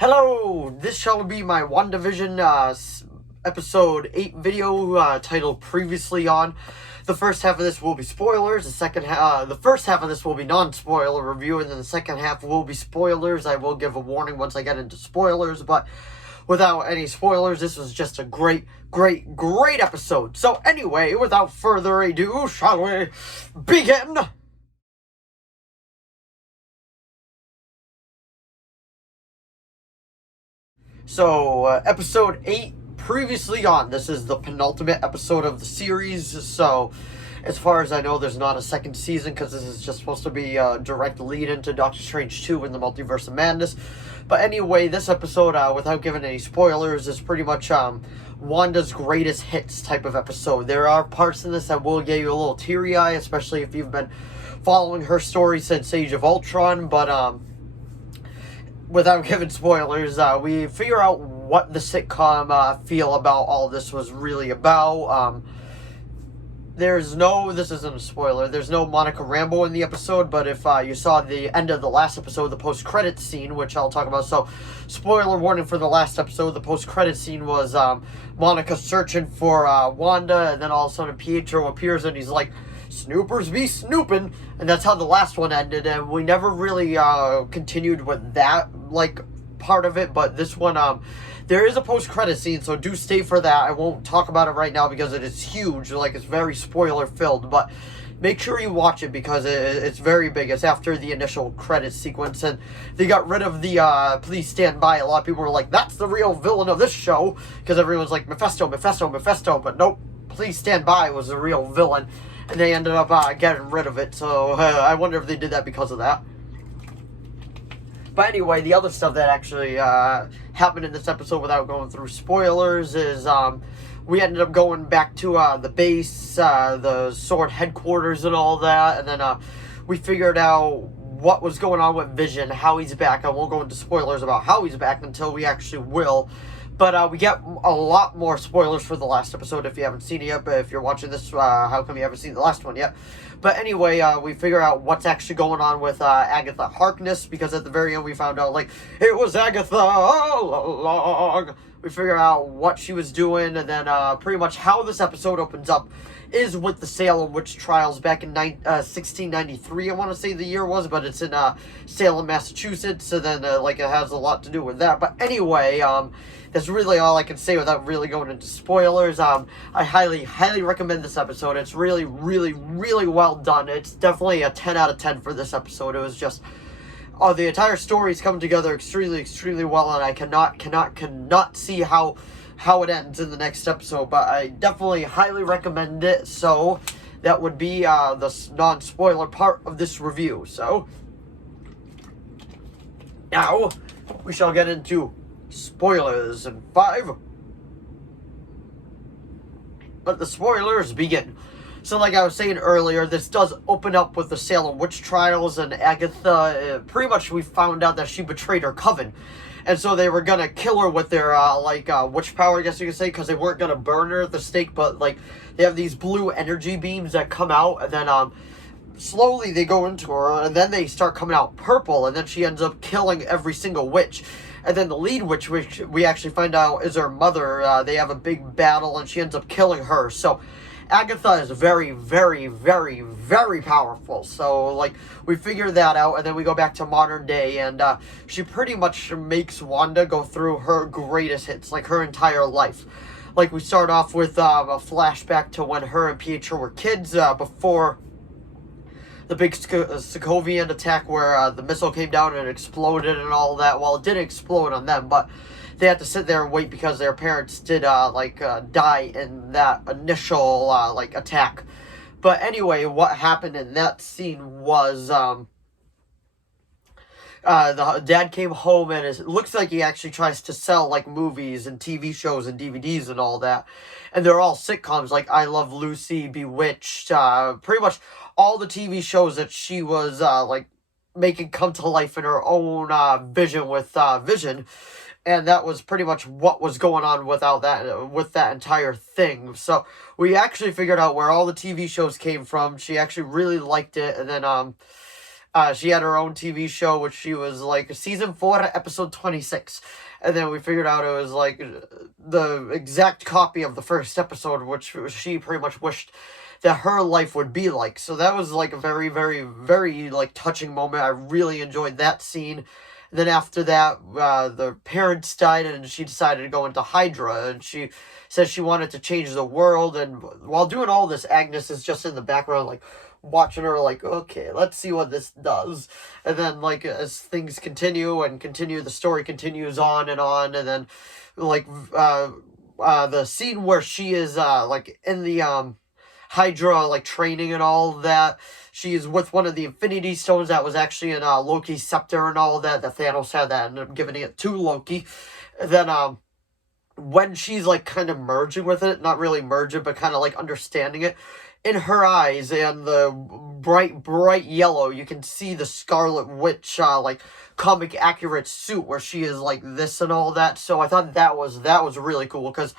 Hello, this shall be my Wandavision episode 8 video titled Previously On. The first half of this will be spoilers, the first half of this will be non-spoiler review, and then the second half will be spoilers. I will give a warning once I get into spoilers, but without any spoilers, this was just a great episode. So anyway, without further ado, shall we begin? So, episode 8, Previously On. This is the penultimate episode of the series, so as far as I know, there's not a second season, because this is just supposed to be a direct lead into Doctor Strange 2 in the Multiverse of Madness. But anyway, this episode, without giving any spoilers, is pretty much Wanda's greatest hits type of episode. There are parts in this that will get you a little teary-eyed, especially if you've been following her story since Age of Ultron, but without giving spoilers, we figure out what the sitcom feel about all this was really about. This isn't a spoiler, there's no Monica Rambeau in the episode, but if you saw the end of the last episode, the post-credits scene, which I'll talk about, so spoiler warning for the last episode, the post-credits scene was Monica searching for Wanda, and then all of a sudden Pietro appears and he's like, "Snoopers be snooping," and that's how the last one ended, and we never really continued with that part of it. But this one, there is a post-credit scene, so do stay for that. I won't talk about it right now because it is huge, it's very spoiler filled, but make sure you watch it because it's very big. It's after the initial credit sequence, and they got rid of the "Please Stand By." A lot of people were like, that's the real villain of this show, because everyone's like, Mephisto, but nope, "Please Stand By" was the real villain. And they ended up getting rid of it, so I wonder if they did that because of that. But anyway, the other stuff that actually happened in this episode without going through spoilers is we ended up going back to the base, the Sword headquarters and all that, and then we figured out what was going on with Vision, how he's back. I won't go into spoilers about how he's back until we actually will. But we get a lot more spoilers for the last episode if you haven't seen it yet. But if you're watching this, how come you haven't seen the last one yet? But anyway, we figure out what's actually going on with Agatha Harkness, because at the very end we found out, it was Agatha all along. We figure out what she was doing, and then pretty much how this episode opens up is with the Salem witch trials back in 1693, I want to say the year was, but it's in Salem, Massachusetts, so then it has a lot to do with that. But anyway, that's really all I can say without really going into spoilers. I highly recommend this episode. It's really well done. It's definitely a 10 out of 10 for this episode. It was just, the entire story's come together extremely well, and I cannot see how it ends in the next episode, but I definitely highly recommend it. So that would be the non-spoiler part of this review. So now we shall get into spoilers in 5. Let the spoilers begin. So like I was saying earlier, this does open up with the Salem witch trials, and Agatha, pretty much we found out that she betrayed her coven. And so they were gonna kill her with their, witch power, I guess you could say, because they weren't gonna burn her at the stake, but, they have these blue energy beams that come out, and then, slowly they go into her, and then they start coming out purple, and then she ends up killing every single witch. And then the lead witch, which we actually find out is her mother, they have a big battle, and she ends up killing her. So Agatha is very powerful. So, we figure that out, and then we go back to modern day, and she pretty much makes Wanda go through her greatest hits, her entire life. We start off with a flashback to when her and Pietro were kids, before the big Sokovian attack, where the missile came down and exploded and all that. Well, it didn't explode on them, but they had to sit there and wait because their parents did, die in that initial, attack. But anyway, what happened in that scene was, the dad came home, and it looks like he actually tries to sell, movies and TV shows and DVDs and all that. And they're all sitcoms, like I Love Lucy, Bewitched, pretty much all the TV shows that she was, making come to life in her own, vision with, Vision. And that was pretty much what was going on with that entire thing. So we actually figured out where all the TV shows came from. She actually really liked it, and then She had her own TV show, which she was like season 4, episode 26. And then we figured out it was like the exact copy of the first episode, which she pretty much wished that her life would be like. So that was like a very, very, very like touching moment. I really enjoyed that scene. And then after that, the parents died, and she decided to go into Hydra, and she said she wanted to change the world. And while doing all this, Agnes is just in the background, like watching her, like, okay, let's see what this does. And then, like, as things continue, the story continues on, and then, like, the scene where she is, like, in the, Hydra, like, training and all that. She is with one of the Infinity Stones that was actually in Loki's scepter and all that. That Thanos had that, ended up giving it to Loki. And then, when she's, like, kind of merging with it, not really merging, but kind of, like, understanding it, in her eyes and the bright yellow, you can see the Scarlet Witch, like, comic accurate suit where she is, like, this and all that. So I thought that was really cool, because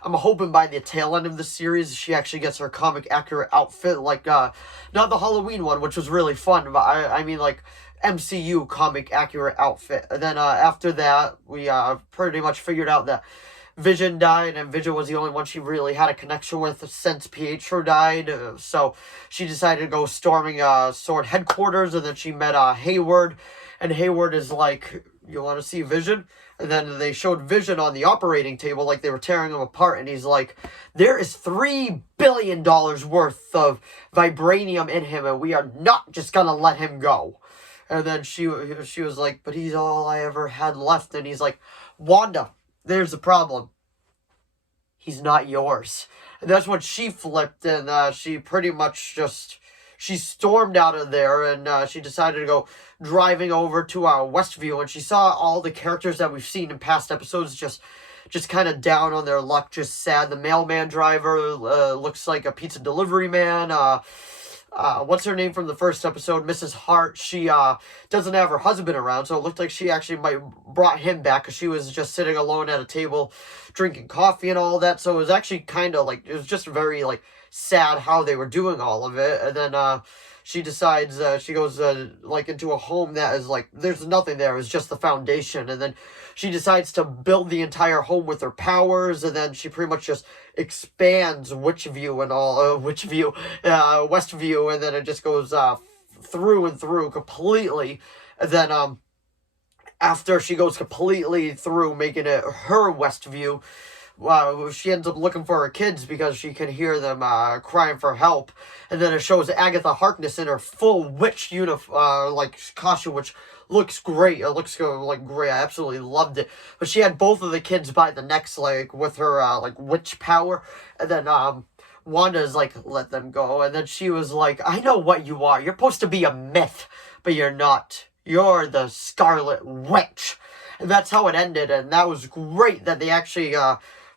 I'm hoping by the tail end of the series, she actually gets her comic accurate outfit, like, not the Halloween one, which was really fun, but I mean, like, MCU comic accurate outfit. And then, after that, we, pretty much figured out that Vision died, and Vision was the only one she really had a connection with since Pietro died, so she decided to go storming, Sword headquarters, and then she met, Hayward, and Hayward is like, you want to see Vision? And then they showed Vision on the operating table, like they were tearing him apart, and he's like, there is $3 billion worth of vibranium in him, and we are not just gonna let him go. And then she was like, but he's all I ever had left, and he's like, Wanda, there's the problem. He's not yours. And that's when she flipped, and she pretty much she stormed out of there, and she decided to go driving over to Westview, and she saw all the characters that we've seen in past episodes just kind of down on their luck, just sad. The mailman driver looks like a pizza delivery man. What's her name from the first episode? Mrs. Hart. She doesn't have her husband around, so it looked like she actually might brought him back, because she was just sitting alone at a table drinking coffee and all that. So it was actually kind of like, it was just very like sad how they were doing all of it. And then she decides, she goes like into a home that is like, there's nothing there, it's just the foundation. And then she decides to build the entire home with her powers, and then she pretty much just expands Witchview and all, Westview, and then it just goes through and through completely. And then after she goes completely through, making it her Westview, she ends up looking for her kids because she can hear them crying for help. And then it shows Agatha Harkness in her full witch like costume, which looks great. It looks like great. I absolutely loved it. But she had both of the kids by the necks, like with her like witch power. And then Wanda's like, let them go. And then she was like, I know what you are. You're supposed to be a myth, but you're not. You're the Scarlet Witch. And that's how it ended. And that was great that they actually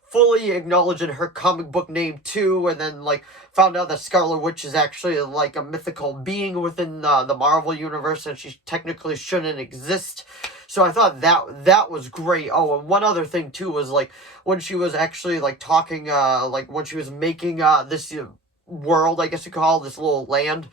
fully acknowledged her comic book name too, and then like found out that Scarlet Witch is actually like a mythical being within the Marvel universe, and she technically shouldn't exist. So I thought that was great. Oh, and one other thing too was like when she was actually like talking, like when she was making this world, I guess you call it, this little land.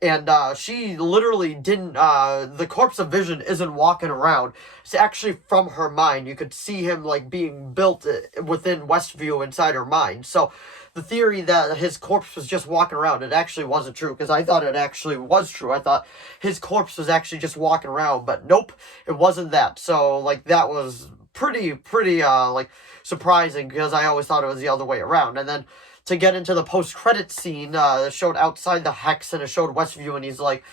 And she literally didn't, the corpse of Vision isn't walking around. It's actually from her mind. You could see him, like, being built within Westview inside her mind. So the theory that his corpse was just walking around, it actually wasn't true, because I thought it actually was true. I thought his corpse was actually just walking around, but nope, it wasn't that. So, like, that was pretty, like, surprising, because I always thought it was the other way around. And then to get into the post-credit scene, it showed outside the Hex, and it showed Westview, and he's like,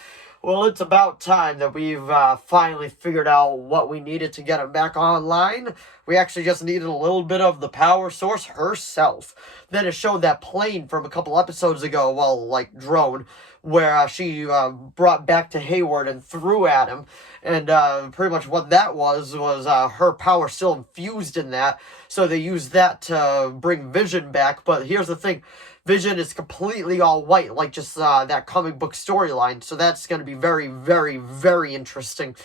well, it's about time that we've finally figured out what we needed to get him back online. We actually just needed a little bit of the power source herself. Then it showed that plane from a couple episodes ago, well, like, drone, where she brought back to Hayward and threw at him. And pretty much what that was her power still infused in that. So they used that to bring Vision back. But here's the thing. Vision is completely all white, like just that comic book storyline. So that's going to be very, very, very interesting.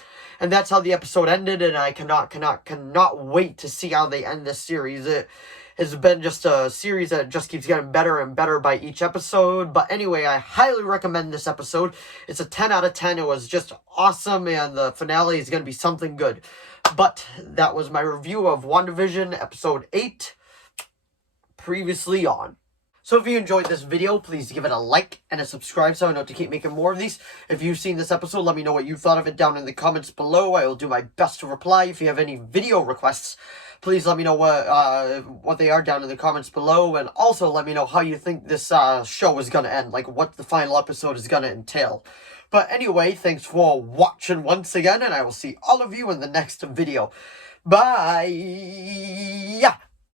And that's how the episode ended, and I cannot wait to see how they end this series. has been just a series that just keeps getting better and better by each episode. But anyway, I highly recommend this episode. It's a 10 out of 10. It was just awesome, and the finale is going to be something good. But that was my review of WandaVision episode 8, previously on. So if you enjoyed this video, please give it a like and a subscribe so I know to keep making more of these. If you've seen this episode, let me know what you thought of it down in the comments below. I will do my best to reply. If you have any video requests, please let me know what they are down in the comments below. And also let me know how you think this show is going to end, like what the final episode is going to entail. But anyway, thanks for watching once again, and I will see all of you in the next video. Bye!